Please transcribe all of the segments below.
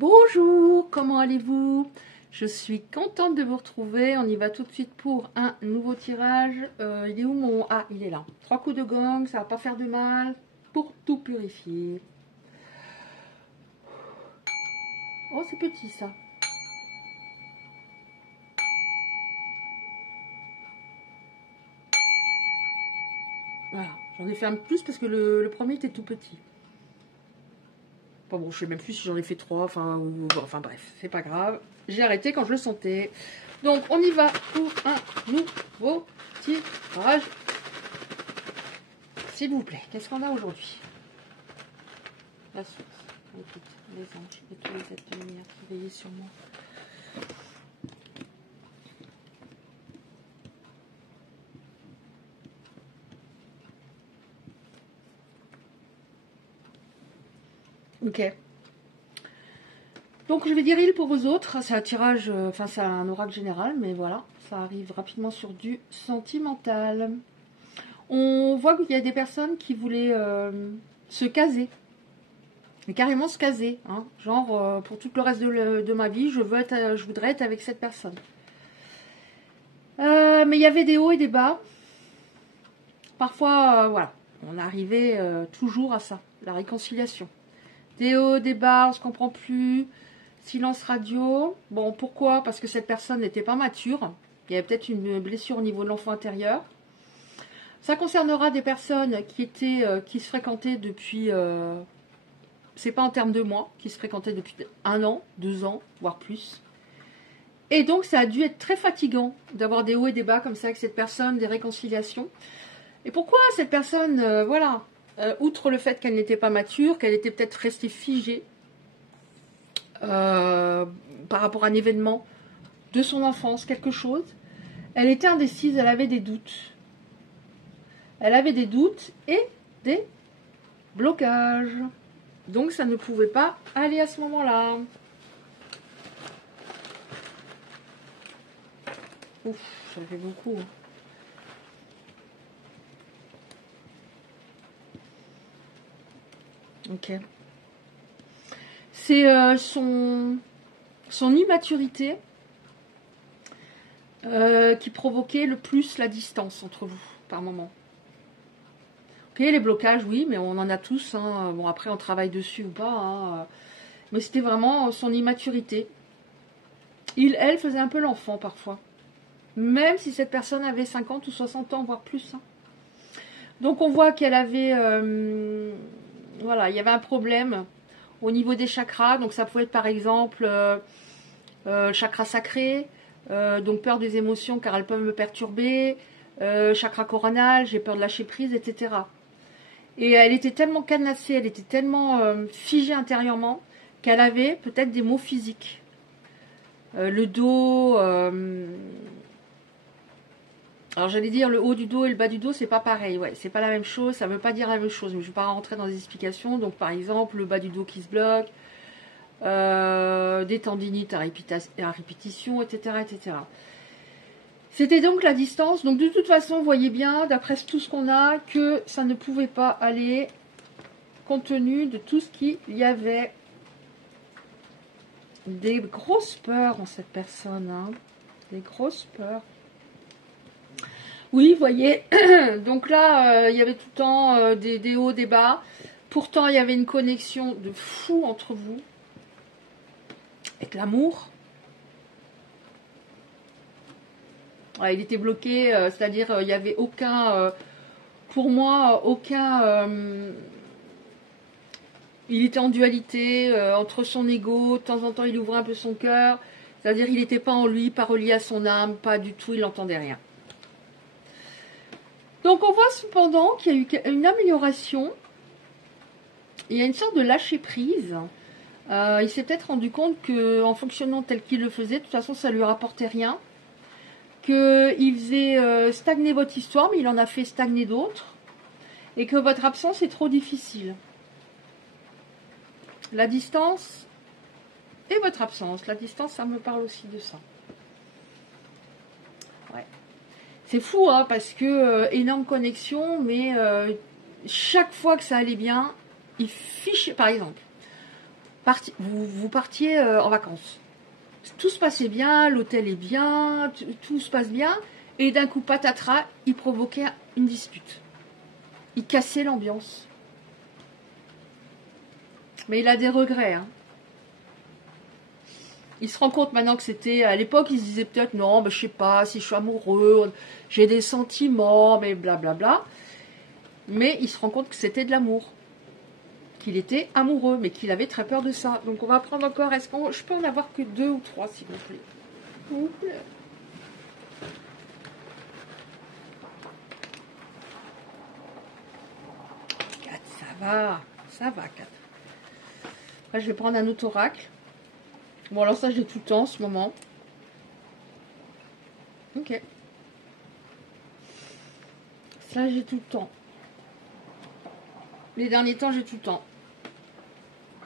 Bonjour, comment allez-vous? Je suis contente de vous retrouver. On y va tout de suite pour un nouveau tirage. Il est où mon... Ah, il est là. 3 coups de gong, ça va pas faire de mal pour tout purifier. Oh, c'est petit ça. Voilà, j'en ai fait un de plus parce que le premier était tout petit. Enfin bon, je sais même plus si j'en ai fait 3, enfin bref, c'est pas grave. J'ai arrêté quand je le sentais. Donc on y va pour un nouveau tirage. S'il vous plaît, qu'est-ce qu'on a aujourd'hui? La source, les anges et tous les êtres de lumière qui veillaient sur moi. Ok. Donc je vais dire il pour vous autres. C'est un tirage, enfin c'est un oracle général, mais voilà, ça arrive rapidement sur du sentimental. On voit qu'il y a des personnes qui voulaient se caser. Mais carrément se caser. Hein. Genre, pour tout le reste de ma vie, je voudrais être avec cette personne. Mais il y avait des hauts et des bas. Parfois, voilà, on arrivait toujours à ça, la réconciliation. Des hauts, des bas, on se comprend plus. Silence radio. Bon, pourquoi? Parce que cette personne n'était pas mature. Il y avait peut-être une blessure au niveau de l'enfant intérieur. Ça concernera des personnes qui se fréquentaient depuis... c'est pas en termes de mois, qui se fréquentaient depuis 1 an, 2 ans, voire plus. Et donc, ça a dû être très fatigant d'avoir des hauts et des bas comme ça avec cette personne, des réconciliations. Et pourquoi cette personne, outre le fait qu'elle n'était pas mature, qu'elle était peut-être restée figée par rapport à un événement de son enfance, quelque chose, elle était indécise, elle avait des doutes. Elle avait des doutes et des blocages. Donc ça ne pouvait pas aller à ce moment-là. Ouf, ça fait beaucoup. Ok. C'est son immaturité qui provoquait le plus la distance entre vous, par moment. Ok, les blocages, oui, mais on en a tous. Hein. Bon, après, on travaille dessus ou pas. Hein. Mais c'était vraiment son immaturité. Elle faisait un peu l'enfant, parfois. Même si cette personne avait 50 ou 60 ans, voire plus. Hein. Donc, on voit qu'elle avait... voilà, il y avait un problème au niveau des chakras. Donc, ça pouvait être, par exemple, chakra sacré. Donc, peur des émotions, car elles peuvent me perturber. Chakra coronal, j'ai peur de lâcher prise, etc. Et elle était tellement cadenassée, elle était tellement figée intérieurement qu'elle avait peut-être des maux physiques. Le dos, alors j'allais dire le haut du dos et le bas du dos, c'est pas pareil, ouais, c'est pas la même chose, ça veut pas dire la même chose, mais je vais pas rentrer dans des explications. Donc par exemple, le bas du dos qui se bloque, des tendinites à répétition, etc., etc. C'était donc la distance. Donc de toute façon, vous voyez bien, d'après tout ce qu'on a, que ça ne pouvait pas aller compte tenu de tout ce qu'il y avait. Des grosses peurs en cette personne. Hein. Des grosses peurs. Oui, vous voyez, donc là, il y avait tout le temps des hauts, des bas. Pourtant, il y avait une connexion de fou entre vous. Avec l'amour. Ouais, il était bloqué, c'est-à-dire il n'y avait aucun, pour moi, aucun, il était en dualité entre son ego, de temps en temps il ouvrait un peu son cœur, c'est-à-dire il n'était pas en lui, pas relié à son âme, pas du tout, il n'entendait rien. Donc on voit cependant qu'il y a eu une amélioration, il y a une sorte de lâcher prise. Il s'est peut-être rendu compte qu'en fonctionnant tel qu'il le faisait, de toute façon ça ne lui rapportait rien. Qu'il faisait stagner votre histoire, mais il en a fait stagner d'autres, et que votre absence est trop difficile. La distance et votre absence. La distance, ça me parle aussi de ça. Ouais. C'est fou, hein, parce que énorme connexion, mais chaque fois que ça allait bien, il fichait, par exemple. vous partiez en vacances. Tout se passait bien, l'hôtel est bien, tout se passe bien. Et d'un coup, patatras, il provoquait une dispute. Il cassait l'ambiance. Mais il a des regrets. Hein. Il se rend compte maintenant que c'était... À l'époque, il se disait peut-être, non, je sais pas, si je suis amoureux, j'ai des sentiments, mais blablabla. Mais il se rend compte que c'était de l'amour. Qu'il était amoureux, mais qu'il avait très peur de ça. Donc on va prendre encore... Est-ce que je peux en avoir que 2 ou 3, s'il vous plaît? S'il vous plaît. 4, ça va, 4. Après, je vais prendre un autre oracle. Bon, alors ça, j'ai tout le temps en ce moment. Ok. Ça, j'ai tout le temps. Les derniers temps, j'ai tout le temps.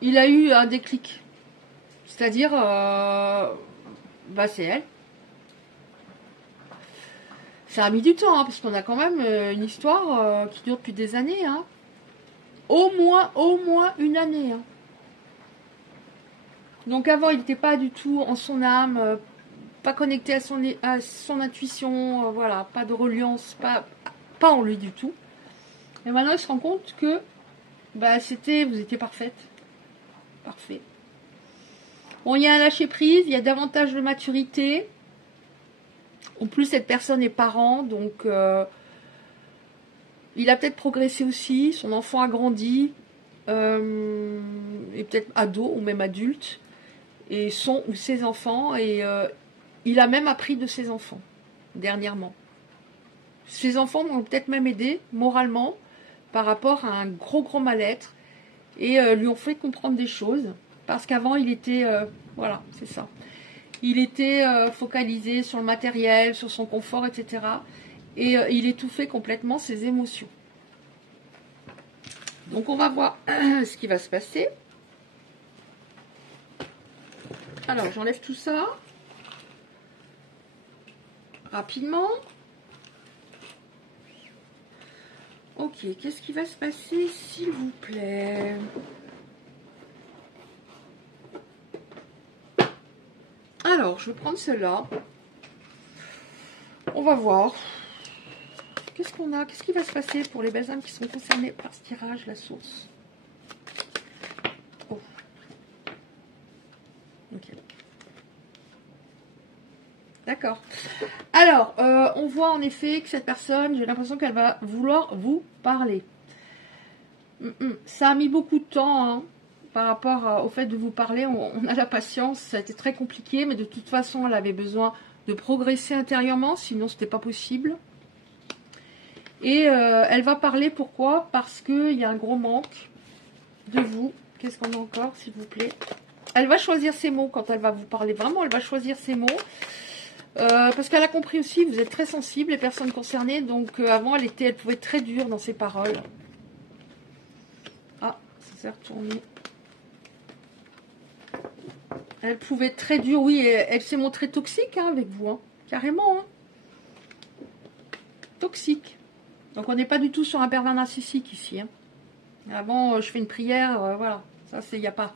Il a eu un déclic. C'est-à-dire, c'est elle. Ça a mis du temps, hein, parce qu'on a quand même une histoire qui dure depuis des années. Hein. Au moins une année. Hein. Donc avant, il n'était pas du tout en son âme, pas connecté à son intuition, voilà, pas de reliance, pas en lui du tout. Et maintenant, il se rend compte que vous étiez parfaite. Parfait. Bon, il y a un lâcher-prise, il y a davantage de maturité. En plus, cette personne est parent, donc il a peut-être progressé aussi. Son enfant a grandi, et peut-être ado ou même adulte, et son ou ses enfants, et il a même appris de ses enfants, dernièrement. Ses enfants m'ont peut-être même aidé moralement par rapport à un gros mal-être, et lui ont fait comprendre des choses, parce qu'avant il était, voilà, c'est ça. Il était focalisé sur le matériel, sur son confort, etc. Et il étouffait complètement ses émotions. Donc on va voir ce qui va se passer. Alors j'enlève tout ça. Rapidement. Ok, qu'est-ce qui va se passer, s'il vous plaît ? Alors, je vais prendre celle-là. On va voir. Qu'est-ce qu'on a? Qu'est-ce qui va se passer pour les belles âmes qui sont concernées par ce tirage, la source? Oh. Ok. D'accord. Alors, on voit en effet que cette personne, j'ai l'impression qu'elle va vouloir vous parler. Ça a mis beaucoup de temps, hein. Par rapport au fait de vous parler, on a la patience, ça a été très compliqué, mais de toute façon, elle avait besoin de progresser intérieurement, sinon c'était pas possible. Et elle va parler, pourquoi? Parce qu'il y a un gros manque de vous. Qu'est-ce qu'on a encore, s'il vous plaît? Elle va choisir ses mots quand elle va vous parler, vraiment, elle va choisir ses mots. Parce qu'elle a compris aussi, vous êtes très sensibles, les personnes concernées, donc avant, elle pouvait être très dure dans ses paroles. Ah, ça s'est retourné. Elle pouvait être très dure, oui, elle s'est montrée toxique hein, avec vous, hein, carrément. Hein. Toxique. Donc on n'est pas du tout sur un pervers narcissique ici. Hein. Avant, je fais une prière, voilà. Ça, il n'y a pas.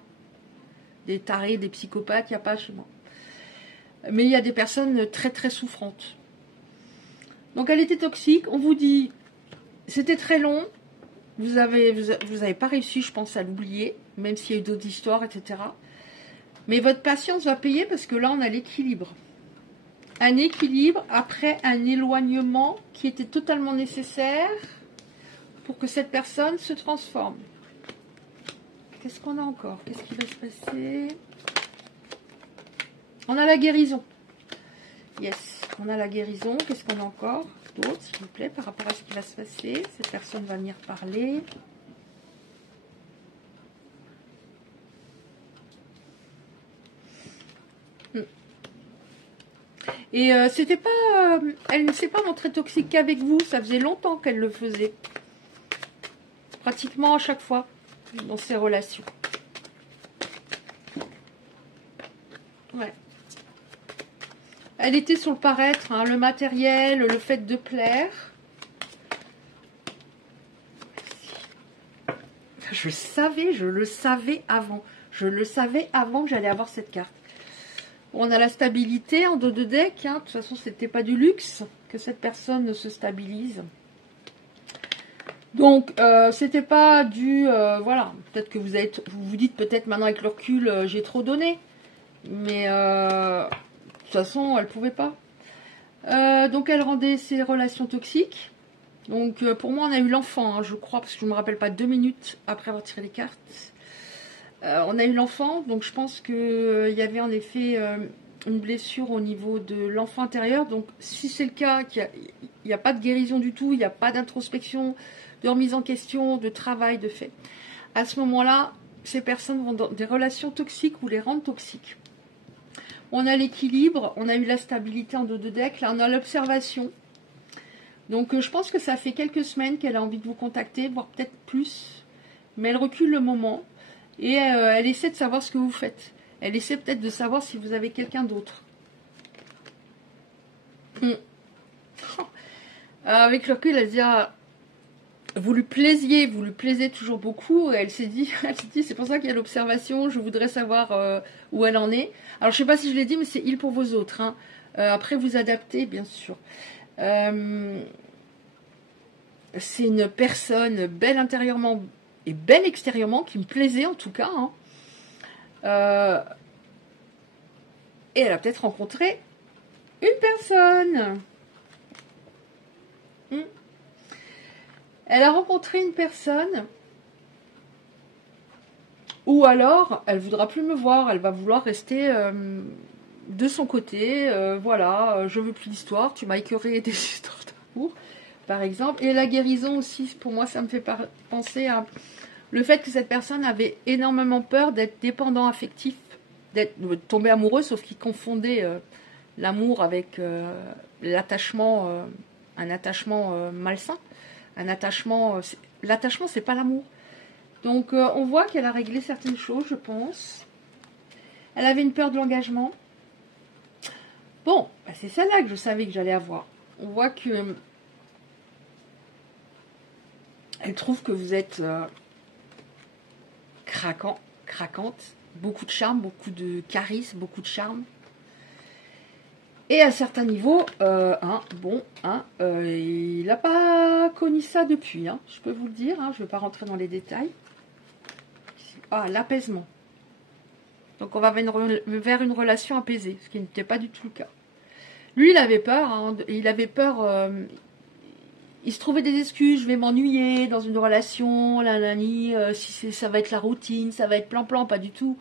Des tarés, des psychopathes, il n'y a pas chez moi. Mais il y a des personnes très très souffrantes. Donc elle était toxique, on vous dit, c'était très long. Vous avez pas réussi, je pense, à l'oublier, même s'il y a eu d'autres histoires, etc. Mais votre patience va payer parce que là, on a l'équilibre. Un équilibre après un éloignement qui était totalement nécessaire pour que cette personne se transforme. Qu'est-ce qu'on a encore? Qu'est-ce qui va se passer? On a la guérison. Yes, on a la guérison. Qu'est-ce qu'on a encore d'autre, s'il vous plaît, par rapport à ce qui va se passer? Cette personne va venir parler. Et c'était pas, elle ne s'est pas montrée toxique qu'avec vous, ça faisait longtemps qu'elle le faisait. Pratiquement à chaque fois dans ses relations. Ouais. Elle était sur le paraître, hein, le matériel, le fait de plaire. Je le savais avant. Je le savais avant que j'allais avoir cette carte. On a la stabilité en dos de deck. Hein. De toute façon, c'était pas du luxe que cette personne se stabilise. Donc, c'était pas du... voilà, peut-être que vous vous dites peut-être maintenant avec le recul, j'ai trop donné. Mais de toute façon, elle pouvait pas. Donc, elle rendait ses relations toxiques. Donc, pour moi, on a eu l'enfant, hein, je crois, parce que je ne me rappelle pas 2 minutes après avoir tiré les cartes. On a eu l'enfant, donc je pense qu'il y avait en effet une blessure au niveau de l'enfant intérieur. Donc, si c'est le cas, qu'il n'y a pas de guérison du tout, il n'y a pas d'introspection, de remise en question, de travail, de fait. À ce moment-là, ces personnes vont dans des relations toxiques ou les rendent toxiques. On a l'équilibre, on a eu la stabilité en dos de deck, là on a l'observation. Donc je pense que ça fait quelques semaines qu'elle a envie de vous contacter, voire peut-être plus. Mais elle recule le moment et elle essaie de savoir ce que vous faites. Elle essaie peut-être de savoir si vous avez quelqu'un d'autre. Avec le recul, elle se dit... vous lui plaisiez toujours beaucoup. Et elle s'est dit, c'est pour ça qu'il y a l'observation, je voudrais savoir où elle en est. Alors je ne sais pas si je l'ai dit, mais c'est il pour vos autres. Hein. Après vous adaptez, bien sûr. C'est une personne belle intérieurement et belle extérieurement, qui me plaisait en tout cas. Hein. Et elle a peut-être rencontré une personne. Elle a rencontré une personne, ou alors elle voudra plus me voir, elle va vouloir rester de son côté. Voilà, je veux plus d'histoire, tu m'as écœuré des histoires d'amour, par exemple. Et la guérison aussi, pour moi, ça me fait penser à le fait que cette personne avait énormément peur d'être dépendant affectif, de tomber amoureux, sauf qu'il confondait l'amour avec l'attachement, un attachement malsain. Un attachement, l'attachement c'est pas l'amour. Donc on voit qu'elle a réglé certaines choses, je pense. Elle avait une peur de l'engagement. Bon, bah c'est celle-là que je savais que j'allais avoir. On voit que elle trouve que vous êtes craquante, beaucoup de charme, beaucoup de charisme, beaucoup de charme. Et à certains niveaux, il n'a pas connu ça depuis, hein, je peux vous le dire, hein, je ne vais pas rentrer dans les détails. Ah, l'apaisement. Donc on va vers une relation apaisée, ce qui n'était pas du tout le cas. Lui, il avait peur, hein, il se trouvait des excuses, je vais m'ennuyer dans une relation, si ça va être la routine, ça va être plan-plan, pas du tout.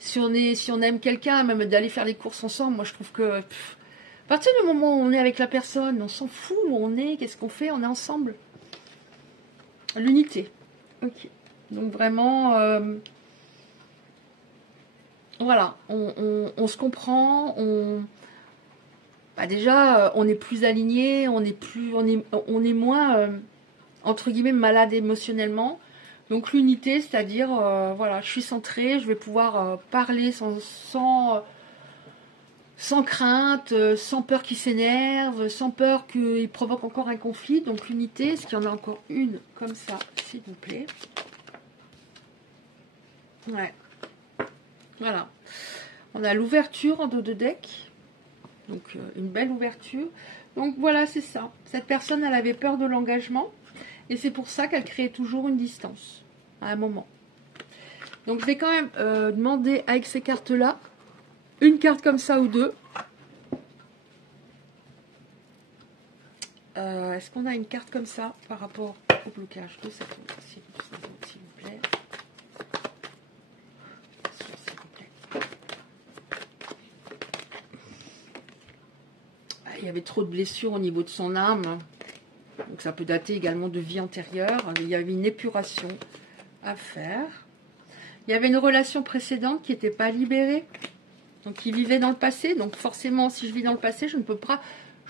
Si on aime quelqu'un, même d'aller faire les courses ensemble, moi je trouve que... à partir du moment où on est avec la personne, on s'en fout où on est, qu'est-ce qu'on fait, on est ensemble. L'unité. Ok. Donc vraiment, voilà, on se comprend, déjà, on est plus aligné, on est moins, entre guillemets, malade émotionnellement. Donc l'unité, c'est-à-dire, voilà, je suis centrée, je vais pouvoir parler sans crainte, sans peur qu'il s'énerve, sans peur qu'il provoque encore un conflit. Donc l'unité, est-ce qu'il y en a encore une comme ça, s'il vous plaît? Ouais. Voilà. On a l'ouverture en dos de deck. Donc une belle ouverture. Donc voilà, c'est ça. Cette personne, elle avait peur de l'engagement. Et c'est pour ça qu'elle créait toujours une distance à un moment. Donc je vais quand même demander avec ces cartes-là, une carte comme ça ou deux. Est-ce qu'on a une carte comme ça par rapport au blocage de cette autre, s'il vous plaît. Il y avait trop de blessures au niveau de son âme. Donc ça peut dater également de vie antérieure. Il y avait une épuration à faire. Il y avait une relation précédente qui n'était pas libérée. Donc il vivait dans le passé. Donc forcément, si je vis dans le passé, je ne peux pas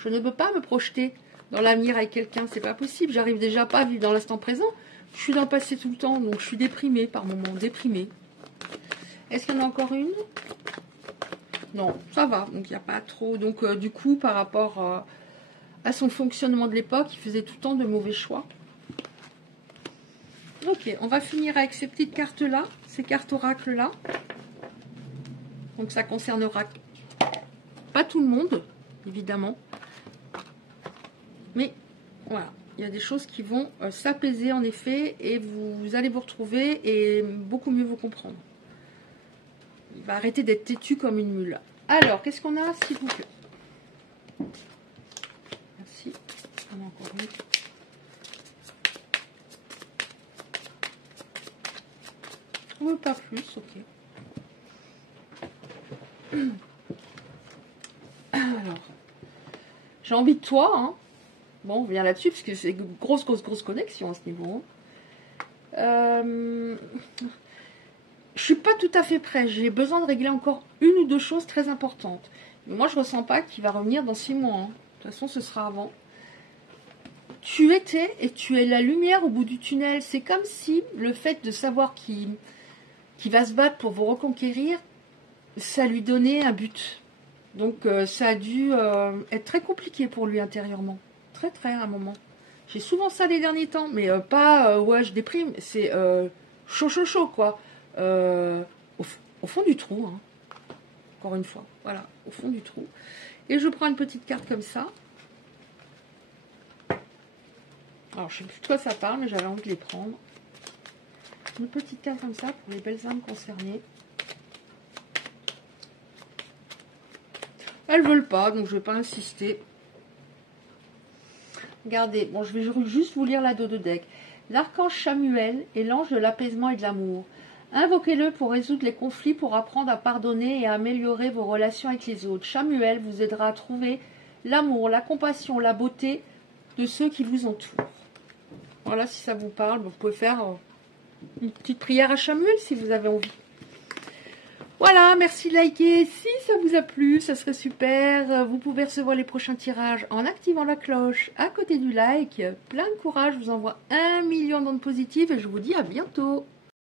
me projeter dans l'avenir avec quelqu'un. C'est pas possible. J'arrive déjà pas à vivre dans l'instant présent. Je suis dans le passé tout le temps. Donc je suis déprimée par moments. Déprimée. Est-ce qu'il y en a encore une? Non, ça va. Donc il n'y a pas trop. Donc du coup, par rapport à son fonctionnement de l'époque, il faisait tout le temps de mauvais choix. Ok, on va finir avec ces petites cartes-là. ces cartes oracle là. Donc ça concernera pas tout le monde, évidemment. Mais voilà, il y a des choses qui vont s'apaiser en effet et vous allez vous retrouver et beaucoup mieux vous comprendre. Il va arrêter d'être têtu comme une mule. Alors, qu'est-ce qu'on a, s'il vous plaît? Merci. On a encore une. Ou pas plus, ok. Alors, j'ai envie de toi, hein. Bon, on vient là-dessus, parce que c'est grosse connexion à ce niveau. Je suis pas tout à fait prêt. J'ai besoin de régler encore une ou deux choses très importantes. Mais moi, je ressens pas qu'il va revenir dans 6 mois. Hein. De toute façon, ce sera avant. Tu étais et tu es la lumière au bout du tunnel. C'est comme si le fait de savoir qu'il va se battre pour vous reconquérir, ça lui donnait un but. Donc, ça a dû être très compliqué pour lui intérieurement. Très, à un moment. J'ai souvent ça les derniers temps, mais pas, ouais, je déprime. C'est chaud, quoi. Au fond du trou, hein. Encore une fois, voilà, au fond du trou. Et je prends une petite carte comme ça. Alors, je sais plus de quoi ça parle, mais j'avais envie de les prendre. Une petite carte comme ça pour les belles âmes concernées. Elles veulent pas, donc je vais pas insister. Regardez, bon, je vais juste vous lire la dos de deck. L'archange Samuel est l'ange de l'apaisement et de l'amour. Invoquez-le pour résoudre les conflits, pour apprendre à pardonner et à améliorer vos relations avec les autres. Samuel vous aidera à trouver l'amour, la compassion, la beauté de ceux qui vous entourent. Voilà, si ça vous parle, vous pouvez faire une petite prière à Samuel si vous avez envie. Voilà, merci de liker. Si ça vous a plu, ça serait super. Vous pouvez recevoir les prochains tirages en activant la cloche à côté du like. Plein de courage, je vous envoie 1 million d'ondes positives et je vous dis à bientôt.